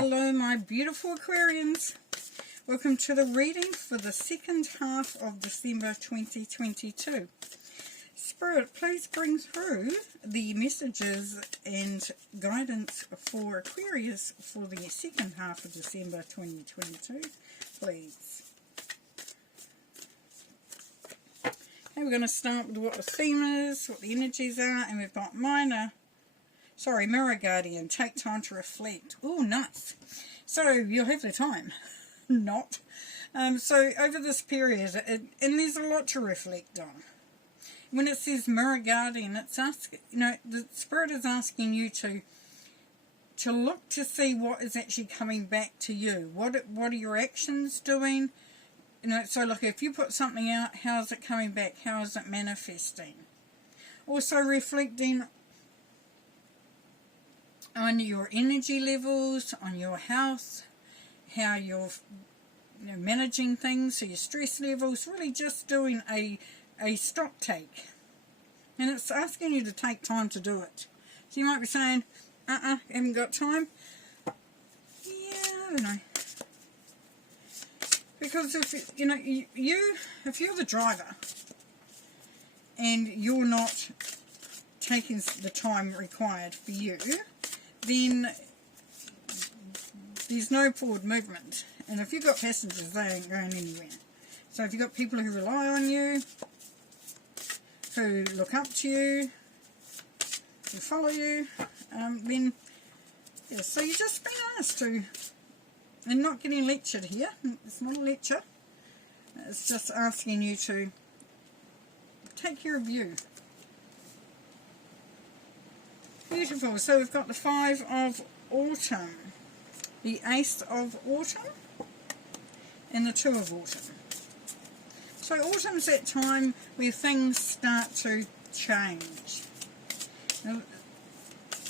Hello my beautiful Aquarians. Welcome to the reading for the second half of December 2022. Spirit, please bring through the messages and guidance for Aquarius for the second half of December 2022, please. Okay, we're going to start with what the theme is, what the energies are, and we've got Mirror Guardian, take time to reflect. Oh, nice. So you'll have the time. Not. So over this period, and there's a lot to reflect on. When it says Mirror Guardian, it's asking, the Spirit is asking you to look to see what is actually coming back to you. What are your actions doing? So look, if you put something out, how is it coming back? How is it manifesting? Also reflecting on your energy levels, on your health, how you're managing things, so your stress levels, really just doing a stock take. And it's asking you to take time to do it. So you might be saying, haven't got time. Yeah, I don't know. Because if if you're the driver and you're not taking the time required for you, then there's no forward movement. And if you've got passengers, they ain't going anywhere. So if you've got people who rely on you, who look up to you, who follow you, then, yeah, so you're just being asked to, and not getting lectured here, it's not a lecture, it's just asking you to take care of you. Beautiful. So we've got the Five of Autumn, the Ace of Autumn, and the Two of Autumn. So autumn's that time where things start to change.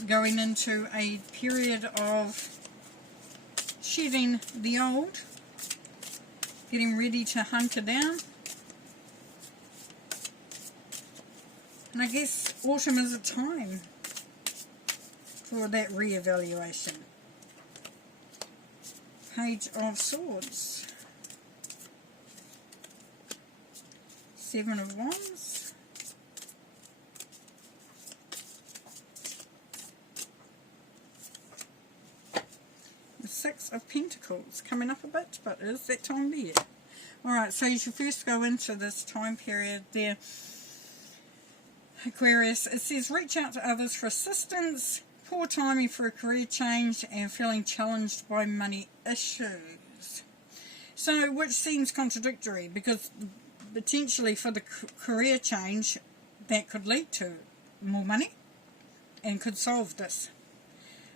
Going into a period of shedding the old, getting ready to hunker down. And I guess autumn is a time for that re-evaluation. Page of Swords. Seven of Wands. The Six of Pentacles. Coming up a bit, but it is that time of year. Alright, so you should first go into this time period there, Aquarius. It says, reach out to others for assistance. Poor timing for a career change and feeling challenged by money issues. So, which seems contradictory, because potentially for the career change, that could lead to more money and could solve this.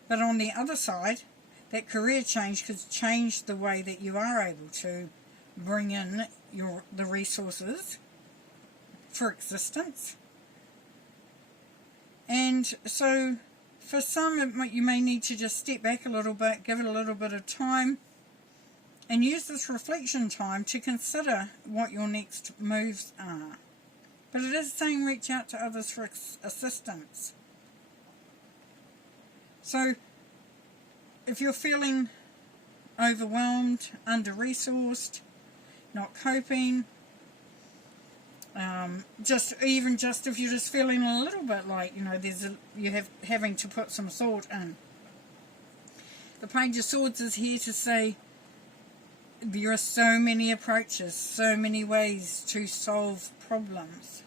But on the other side, that career change could change the way that you are able to bring in the resources for existence. And so, for some, you may need to just step back a little bit, give it a little bit of time, and use this reflection time to consider what your next moves are. But it is saying reach out to others for assistance. So, if you're feeling overwhelmed, under-resourced, not coping, just if you're just feeling a little bit like, having to put some thought in. The Page of Swords is here to say there are so many approaches, so many ways to solve problems.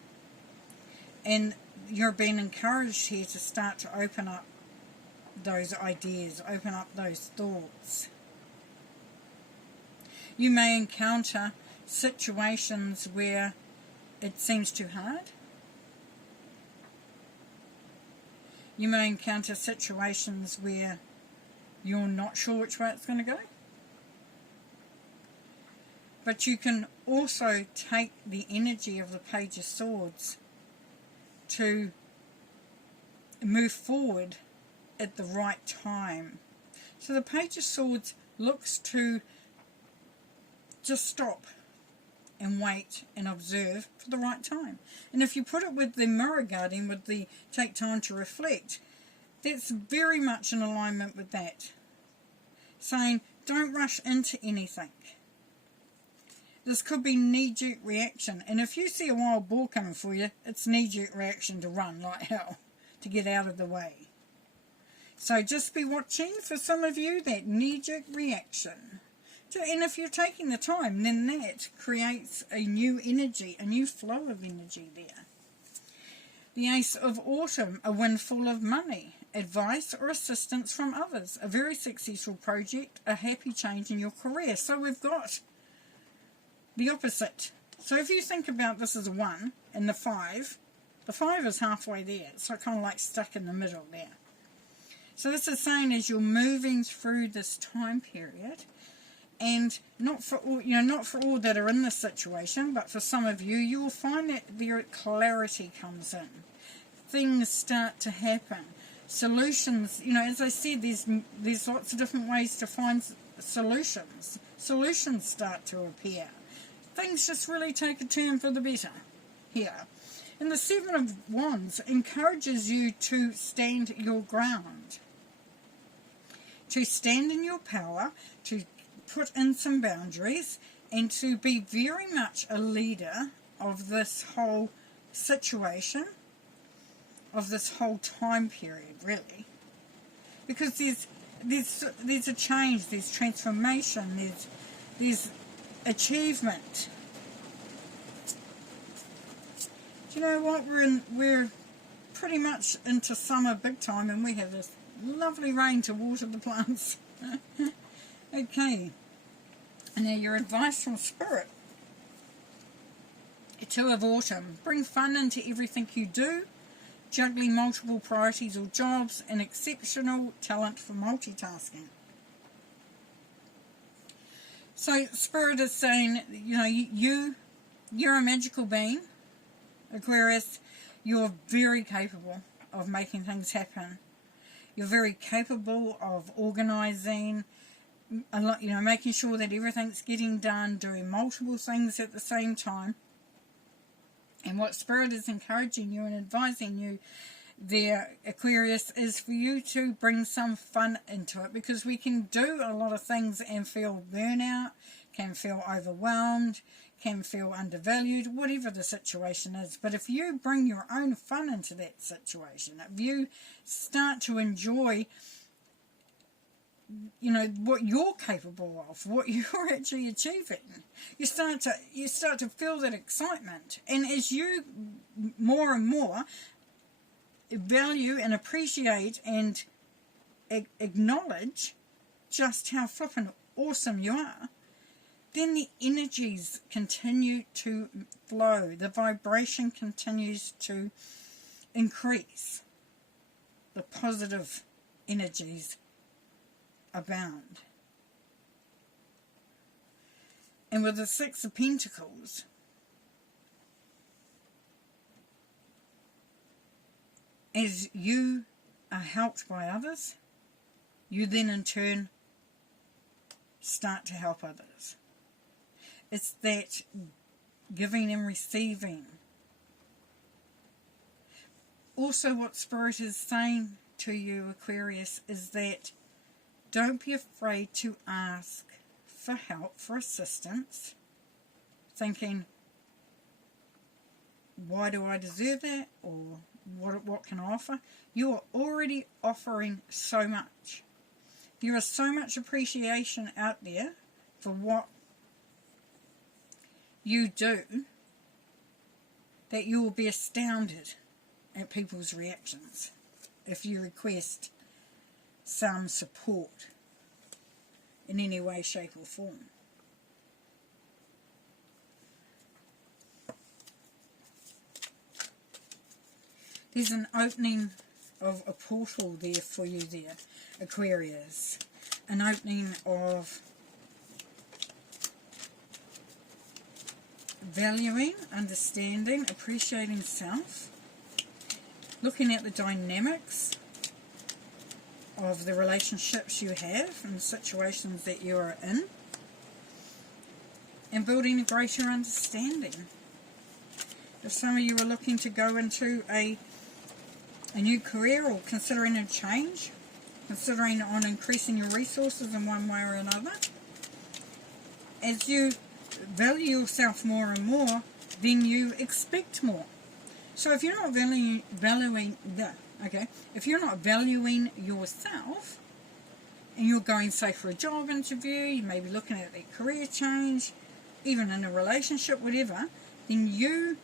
And you're being encouraged here to start to open up those ideas, open up those thoughts. You may encounter situations where it seems too hard. You may encounter situations where you're not sure which way it's going to go. But you can also take the energy of the Page of Swords to move forward at the right time. So the Page of Swords looks to just stop and wait and observe for the right time. And if you put it with the Mirror Guardian, with the take time to reflect, that's very much in alignment with that. saying don't rush into anything. This could be knee-jerk reaction, and if you see a wild boar coming for you, it's knee-jerk reaction to run like hell, to get out of the way. So just be watching for some of you, that knee-jerk reaction. And if you're taking the time, then that creates a new energy, a new flow of energy there. The Ace of Autumn, a windfall of money, advice or assistance from others, a very successful project, a happy change in your career. So we've got the opposite. So if you think about this as a 1 and the 5 is halfway there. So kind of like stuck in the middle there. So this is saying as you're moving through this time period, and not for all, not for all that are in this situation, but for some of you, you will find that there clarity comes in. Things start to happen. Solutions, as I said, there's lots of different ways to find solutions. Solutions start to appear. Things just really take a turn for the better here. And the 7 of Wands encourages you to stand your ground, to stand in your power, to put in some boundaries, and to be very much a leader of this whole situation, of this whole time period, really. Because there's a change, there's transformation, there's achievement. Do you know what? We're pretty much into summer big time, and we have this lovely rain to water the plants. Okay, and now your advice from Spirit. 2 of Autumn, bring fun into everything you do, juggling multiple priorities or jobs, and exceptional talent for multitasking. So Spirit is saying, you're a magical being, Aquarius. You're very capable of making things happen. You're very capable of organising, a lot, making sure that everything's getting done, doing multiple things at the same time. And what Spirit is encouraging you and advising you there, Aquarius, is for you to bring some fun into it, because we can do a lot of things and feel burnout, can feel overwhelmed, can feel undervalued, whatever the situation is. But if you bring your own fun into that situation, if you start to enjoy what you're capable of, what you're actually achieving, you start to feel that excitement. And as you more and more value and appreciate and acknowledge just how flippin' awesome you are, then the energies continue to flow, the vibration continues to increase, the positive energies abound. And with the 6 of Pentacles, as you are helped by others, you then in turn start to help others. It's that giving and receiving. Also, what Spirit is saying to you, Aquarius, is that don't be afraid to ask for help, for assistance, thinking, why do I deserve that, or what can I offer? You are already offering so much. There is so much appreciation out there for what you do that you will be astounded at people's reactions if you request some support in any way, shape or form. There's an opening of a portal there for you there, Aquarius. An opening of valuing, understanding, appreciating self, looking at the dynamics of the relationships you have and the situations that you are in, and building a greater understanding. If some of you are looking to go into a new career or considering a change, considering on increasing your resources in one way or another. As you value yourself more and more, then you expect more. So if you're not if you're not valuing yourself, and you're going, say, for a job interview, you may be looking at a career change, even in a relationship, whatever, then you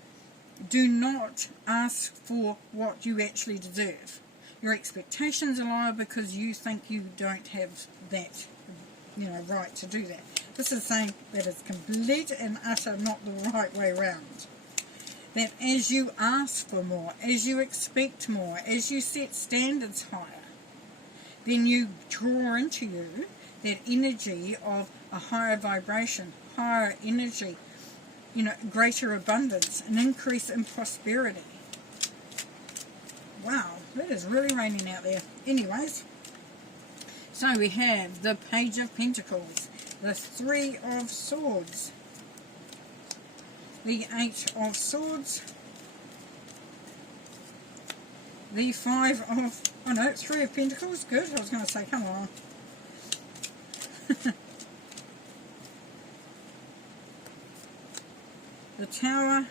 do not ask for what you actually deserve. Your expectations are lower because you think you don't have that, right to do that. This is saying that it's complete and utter not the right way around. That as you ask for more, as you expect more, as you set standards higher, then you draw into you that energy of a higher vibration, higher energy, greater abundance, an increase in prosperity. Wow, that is really raining out there. Anyways, so we have the Page of Pentacles, the Three of Swords, the Eight of Swords, the Three of Pentacles, good, I was going to say, come on. The Tower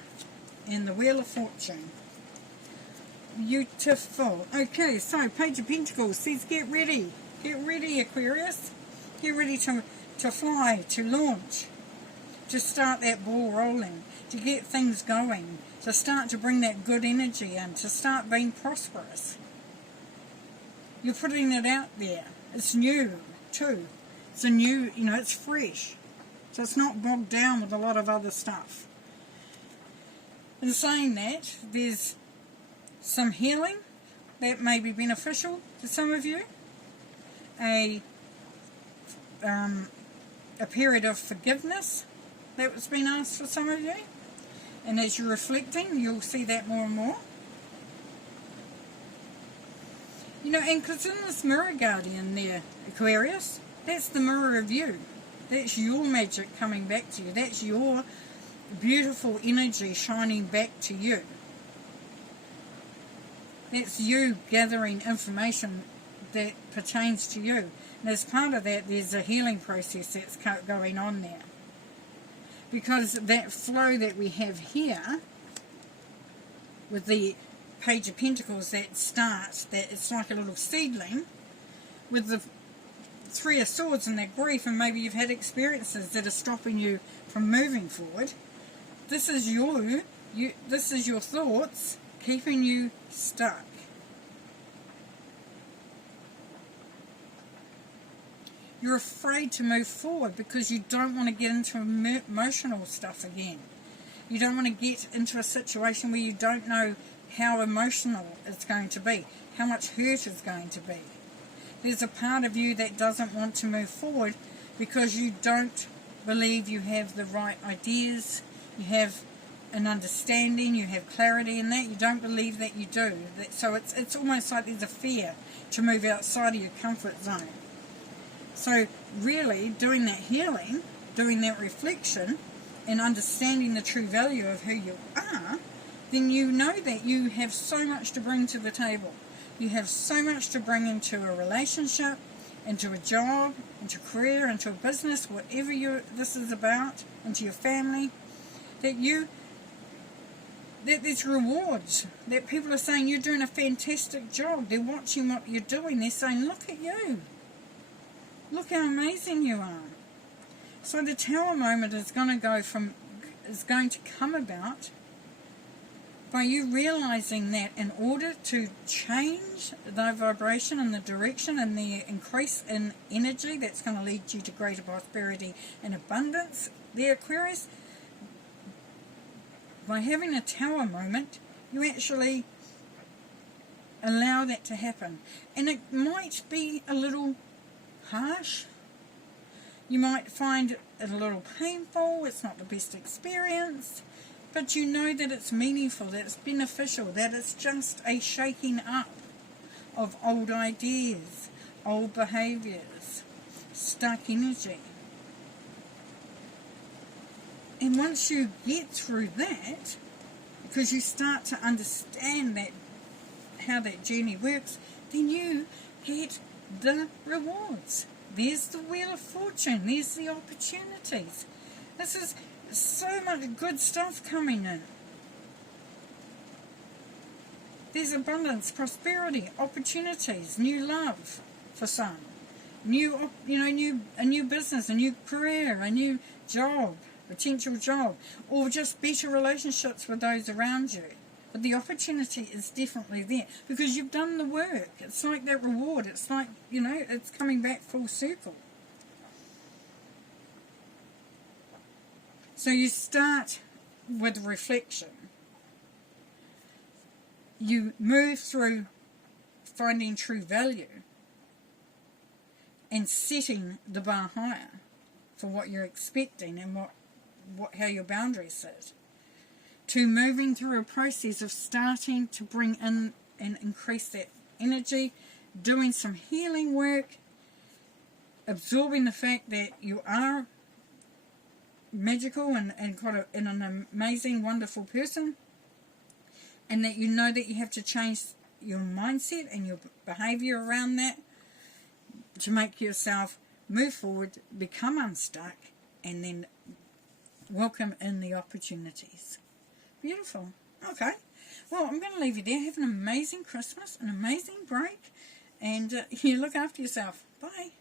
and the Wheel of Fortune. Beautiful. Okay, so Page of Pentacles says get ready. Get ready, Aquarius. Get ready to fly, to launch, to start that ball rolling, to get things going, to start to bring that good energy in, to start being prosperous. You're putting it out there. It's new, too. It's a new, it's fresh. So it's not bogged down with a lot of other stuff. In saying that, there's some healing that may be beneficial to some of you. A period of forgiveness that was being asked for some of you. And as you're reflecting, you'll see that more and more. And because in this mirror guardian there, Aquarius, that's the mirror of you. That's your magic coming back to you. That's your beautiful energy shining back to you. That's you gathering information that pertains to you. And as part of that, there's a healing process that's going on there. Because that flow that we have here, with the Page of Pentacles that starts, that it's like a little seedling, with the Three of Swords and that grief, and maybe you've had experiences that are stopping you from moving forward. This is this is your thoughts keeping you stuck. You're afraid to move forward because you don't want to get into emotional stuff again. You don't want to get into a situation where you don't know how emotional it's going to be, how much hurt is going to be. There's a part of you that doesn't want to move forward because you don't believe you have the right ideas, you have an understanding, you have clarity in that. You don't believe that you do. So it's almost like there's a fear to move outside of your comfort zone. So really, doing that healing, doing that reflection, and understanding the true value of who you are, then you know that you have so much to bring to the table. You have so much to bring into a relationship, into a job, into a career, into a business, whatever this is about, into your family, that there's rewards, that people are saying you're doing a fantastic job. They're watching what you're doing. They're saying, look at you. Look how amazing you are. So the Tower moment is going to come about by you realizing that in order to change the vibration and the direction and the increase in energy that's going to lead you to greater prosperity and abundance, the Aquarius, by having a Tower moment, you actually allow that to happen. And it might be a little harsh. You might find it a little painful. It's not the best experience. But you know that it's meaningful, that it's beneficial, that it's just a shaking up of old ideas, old behaviours, stuck energy. And once you get through that, because you start to understand that how that journey works, then you get the rewards. There's the Wheel of Fortune. There's the opportunities. This is so much good stuff coming in. There's abundance, prosperity, opportunities, new love for some, a new business, a new career, a new job, potential job, or just better relationships with those around you. But the opportunity is definitely there because you've done the work. It's like that reward. It's like, it's coming back full circle. So you start with reflection. You move through finding true value and setting the bar higher for what you're expecting and how your boundaries sit, to moving through a process of starting to bring in and increase that energy, doing some healing work, absorbing the fact that you are magical and quite an amazing, wonderful person, and that you know that you have to change your mindset and your behaviour around that to make yourself move forward, become unstuck, and then welcome in the opportunities. Beautiful. Okay. Well, I'm going to leave you there. Have an amazing Christmas, an amazing break, and you look after yourself. Bye.